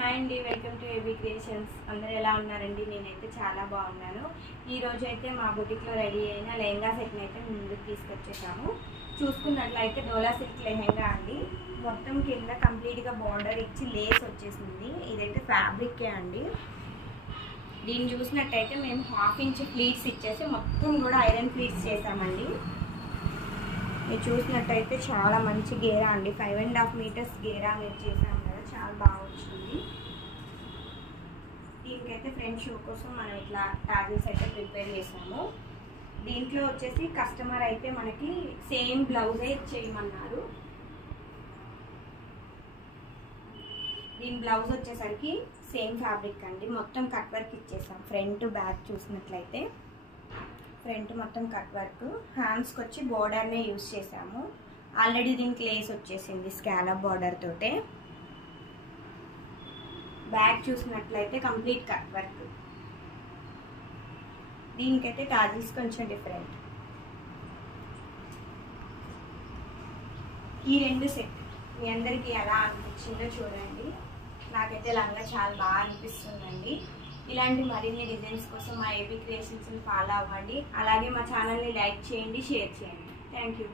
Hi అండి, welcome to AB creations. అందరూ ఎలా ఉన్నారండి? నేనైతే చాలా బాగున్నాను. ఈరోజు అయితే మా బుటిక్లో రెడీ అయిన లెహంగా సెట్ని అయితే ముందుకు తీసుకొచ్చేసాము. చూసుకున్నట్లయితే డోలా సిల్క్ లెహంగా అండి. మొత్తం కింద కంప్లీట్గా బార్డర్ ఇచ్చి లేస్ వచ్చేసింది. ఇదైతే ఫ్యాబ్రికే అండి. దీన్ని చూసినట్టయితే మేము 1/2 ఇంచ్ ప్లీట్స్ ఇచ్చేసి మొత్తం కూడా ఐరన్ ప్లీట్స్ చేసామండి. మీరు చూసినట్టయితే చాలా మంచి గేరా అండి. 5.5 మీటర్స్ గేరా అనేది చేసాము కదా, చాలా బాగా వచ్చింది. దీనికైతే ఫ్రంట్ షూ కోసం మనం ఇట్లా టాజిల్స్ అయితే ప్రిపేర్ చేసాము. దీంట్లో వచ్చేసి కస్టమర్ అయితే మనకి సేమ్ బ్లౌజే చేయమన్నారు. దీని బ్లౌజ్ వచ్చేసరికి సేమ్ ఫ్యాబ్రిక్ అండి. మొత్తం కట్ వర్క్ ఇచ్చేసాం. ఫ్రంట్ బ్యాక్ చూసినట్లయితే ఫ్రంట్ మొత్తం కట్ వర్క్, హ్యాండ్స్కి వచ్చి బోర్డర్నే యూజ్ చేసాము. ఆల్రెడీ దీనికి లేస్ వచ్చేసింది స్కాలప్ బార్డర్ తోటే. బ్యాక్ చూసినట్లయితే కంప్లీట్ కట్ వర్క్. దీనికైతే టాజిల్స్ కొంచెం డిఫరెంట్. ఈ రెండు సెట్ మీ అందరికీ ఎలా అనిపించిందో చూడండి. నాకైతే లంగా చాలా బాగా అనిపిస్తుందండి. ఇలాంటి మరిన్ని డిజైన్స్ కోసం మా ఏబీ క్రియేషన్స్ని ఫాలో అవ్వండి. అలాగే మా ఛానల్ని లైక్ చేయండి, షేర్ చేయండి. Thank you.